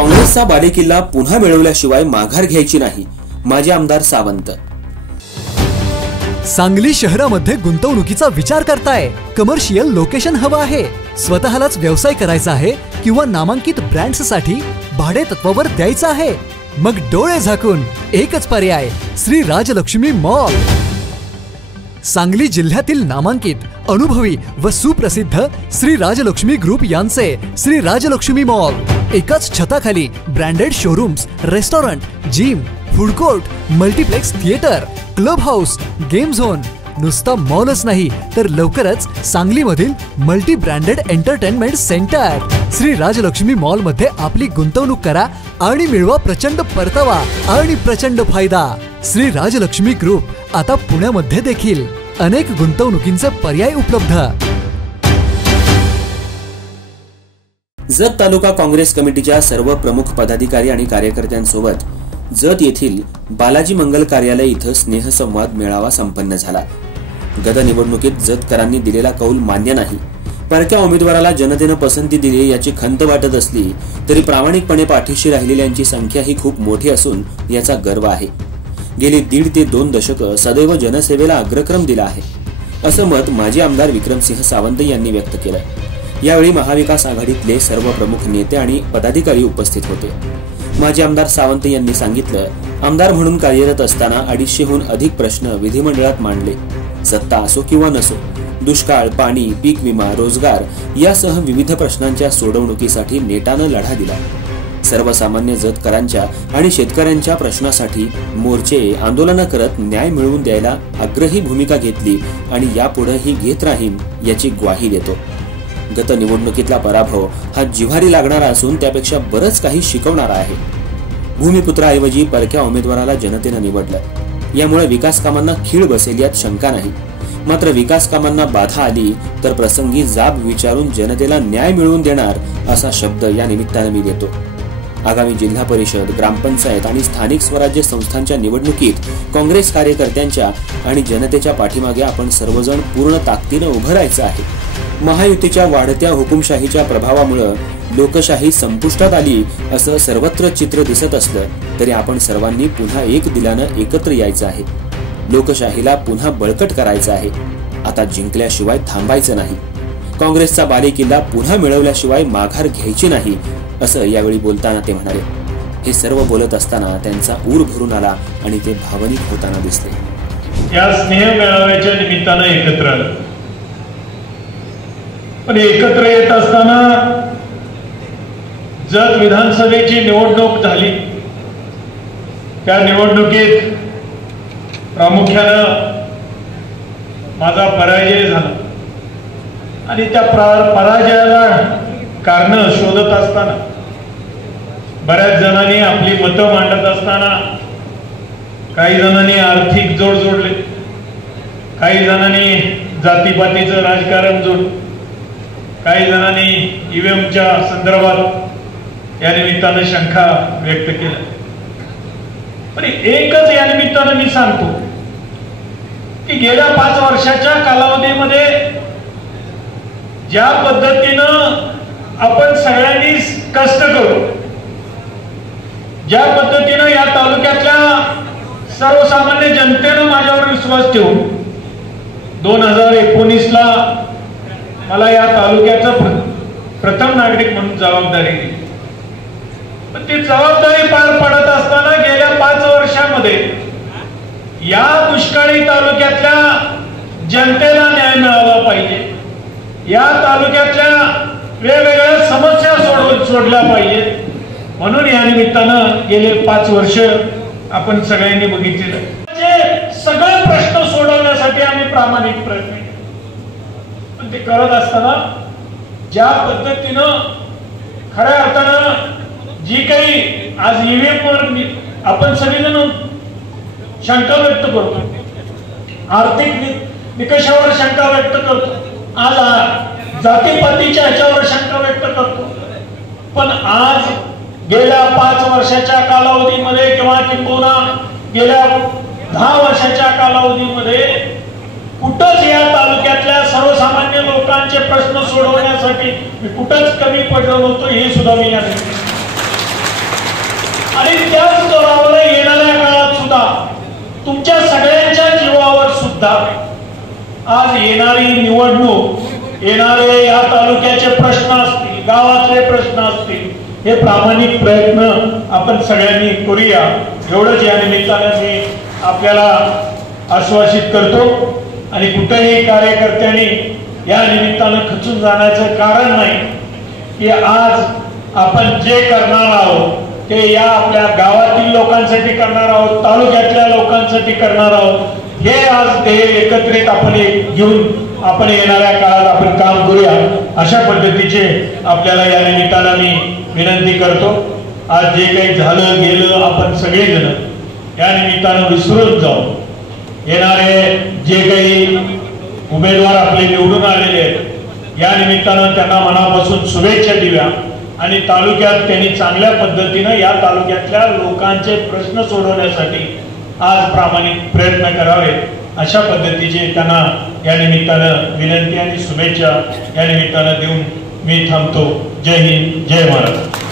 काँग्रेसचा बालेकिल्ला पुन्हा मिळवल्याशिवाय माघार घ्यायची नाही, माजी आमदार सावंत। सांगली शहरामध्ये गुंतवणुकीचा विचार करताय? कमर्शियल लोकेशन हवं आहे, स्वतःलाच व्यवसाय करायचा आहे किंवा नामांकित ब्रँड्ससाठी भाडे तत्वावर द्यायचं आहे? मग डोळे झाकून एकच पर्याय, श्री राजलक्ष्मी मॉल। सांगली जिल्ह्यातील नामांकित, अनुभवी व सुप्रसिद्ध श्री राजलक्ष्मी ग्रुप यांचे श्री राजलक्ष्मी मॉल एकाच छताखाली branded showrooms, restaurant, gym, food court, multiplex theatre, club house, game zone. नुसता मॉलच नाही तर लवकरच सांगलीमधील multi branded entertainment centre. Shri Rajalakshmi mall मध्ये आपली गुंतवणूक करा आणि मिळवा प्रचंड परतावा आणि प्रचंड फायदा। श्री राजलक्ष्मी ग्रुप आता पुण्यामध्ये देखील अनेक गुंतवणुकींचे पर्याय उपलब्ध। जत तालुका काँग्रेस कमिटीच्या सर्व प्रमुख पदाधिकारी आणि कार्यकर्त्यांसोबत जत येथील बालाजी मंगल कार्यालय इथं स्नेहसंवाद मेळावा संपन्न झाला। गत निवडणुकीत जतकरांनी दिलेला कौल मान्य नाही, परक्या उमेदवाराला जनतेने पसंती दिली याची खंत वाटत असली तरी प्रामाणिकपणे पाठीशी राहिलेल्यांची संख्या ही खूप मोठी असून याचा गर्व आहे। गेली 1.5 ते 2 दशक सदैव जनसेवेला अग्रक्रम दिला आहे, असं मत माजी आमदार विक्रमसिंह सावंत यांनी व्यक्त केलं। यावेळी महाविकास आघाडीतले सर्व प्रमुख नेते आणि पदाधिकारी उपस्थित होते। माजी आमदार सावंत यांनी सांगितलं, आमदार म्हणून कार्यरत असताना 250हून अधिक प्रश्न विधिमंडळात मांडले। सत्ता असो किंवा नसो, दुष्काळ, पाणी, पीक विमा, रोजगार यासह विविध प्रश्नांच्या सोडवणुकीसाठी नेटानं लढा दिला। सर्वसामान्य जतकरांच्या आणि शेतकऱ्यांच्या प्रश्नासाठी मोर्चे, आंदोलनं करत न्याय मिळवून द्यायला आग्रही भूमिका घेतली आणि यापुढेही घेत राहीन याची ग्वाही देतो। गत निवडणुकीतला पराभव हा जिव्हारी लागणारा असून त्यापेक्षा बरंच काही शिकवणारा आहे। भूमिपुत्राऐवजी परक्या उमेदवाराला जनतेनं निवडलं, यामुळे विकास कामांना खीळ बसेल यात शंका नाही। मात्र विकास कामांना बाधा आली तर प्रसंगी जाब विचारून जनतेला न्याय मिळवून देणार असा शब्द या निमित्ताने मी देतो। आगामी जिल्हा परिषद, ग्रामपंचायत आणि स्थानिक स्वराज्य संस्थांच्या निवडणुकीत काँग्रेस कार्यकर्त्यांच्या आणि जनतेच्या पाठीमागे आपण सर्वजण पूर्ण ताकदीने उभं राहायचं आहे। महायुतीच्या वाढत्या हुकुमशाहीच्या प्रभावामुळे लोकशाही संपुष्टात आली असं सर्वत्र चित्र दिसत असलं तरी आपण सर्वांनी पुन्हा एक दिलानं एकत्र यायचं आहे। लोकशाहीला पुन्हा बळकट करायचं आहे। आता जिंकल्याशिवाय थांबायचं नाही। काँग्रेसचा बालेकिल्ला पुन्हा मिळवल्याशिवाय माघार घ्यायची नाही असं यावेळी बोलताना ते म्हणाले। हे सर्व बोलत असताना त्यांचा ऊर भरून आला आणि ते भावनिक होताना दिसले। या स्नेह मेळाव्याच्या निमित्तानं एकत्र आलो, पण एकत्र येत असताना जत विधानसभेची निवडणूक झाली। त्या निवडणुकीत प्रामुख्यानं माझा पराजय झाला आणि त्या पराजयाला कारण शोधत असताना बऱ्याच जणांनी आपली मतं मांडत असताना काही जणांनी आर्थिक जोड जोडले, काही जणांनी जातीपातीचं राजकारण जोडलं, काही जणांनी ईव्हीएमच्या संदर्भात या निमित्तानं शंका व्यक्त केल्या। पण एकच या निमित्तानं मी सांगतो की गेल्या 5 वर्षाच्या कालावधीमध्ये ज्या पद्धतीनं आपण सगळ्यांनी कष्ट करू, ज्या पद्धतीनं या तालुक्यातल्या सर्वसामान्य जनतेनं माझ्यावर विश्वास ठेवून 2019ला मला या तालुक्याचं प्रथम नागरिक म्हणून जबाबदारी दिली। पण ती जबाबदारी पार पडत असताना गेल्या 5 वर्षांमध्ये या दुष्काळी तालुक्यातल्या जनतेला न्याय मिळाला पाहिजे, या तालुक्यातल्या वेगवेगळ्या समस्या सोडल्या पाहिजेत, म्हणून या निमित्तानं गेले 5 वर्ष आपण सगळ्यांनी बघितलेलं सगळे प्रश्न सोडवण्यासाठी आम्ही प्रामाणिक प्रयत्न केले। पण ते करत असताना ज्या पद्धतीनं खऱ्या अर्थानं जी काही आज ईव्हीएम वर आपण सगळेजण शंका व्यक्त करतो, आर्थिक निकषावर शंका व्यक्त करतो, आज जातीपातीच्या ह्याच्यावर शंका व्यक्त करतो, पण आज गेल्या 5 वर्षाच्या कालावधीमध्ये किंवा किंबहुना गेल्या 10 वर्षाच्या कालावधीमध्ये कुठंच या तालुक्यातल्या सर्वसामान्य लोकांचे प्रश्न सोडवण्यासाठी मी कुठंच कमी पडलो नव्हतो, हे सुद्धा मी या आणि त्याच जोरावर येणाऱ्या काळात सुद्धा तुमच्या सगळ्यांच्या जीवावर सुद्धा आज येणारी निवडणूक, येणारे या तालुक्याचे प्रश्न असतील, गावातले प्रश्न असतील, हे प्रामाणिक प्रयत्न आपण सगळ्यांनी करूया एवढंच या निमित्तानं मी आपल्याला आश्वासित करतो. आणि कुठेही कार्यकर्त्यांनी या निमित्तानं खचून जाण्याचं कारण नाही की आज आपण जे करणार आहोत ते या आपल्या गावातील लोकांसाठी करणार आहोत, तालुक्यातल्या लोकांसाठी करणार आहोत. हे आज ते एकत्रित आपण घेऊन आपण येणाऱ्या काळात आपण काम करूया अशा पद्धतीचे आपल्याला या निमित्तानं मी विनंती करतो. आज जे काही झालं गेलं आपण सगळेजण या निमित्तानं विसरून जाऊ. येणारे जे काही उमेदवार आपले निवडून आलेले आहेत या निमित्तानं त्यांना मनापासून शुभेच्छा देऊया आणि तालुक्यात त्यांनी चांगल्या पद्धतीनं या तालुक्यातल्या लोकांचे प्रश्न सोडवण्यासाठी आज प्रामाणिक प्रयत्न करावे अशा पद्धतीचे त्यांना या निमित्तानं विनंती आणि शुभेच्छा या निमित्तानं देऊन मी थांबतो. जय हिंद, जय महाराष्ट्र.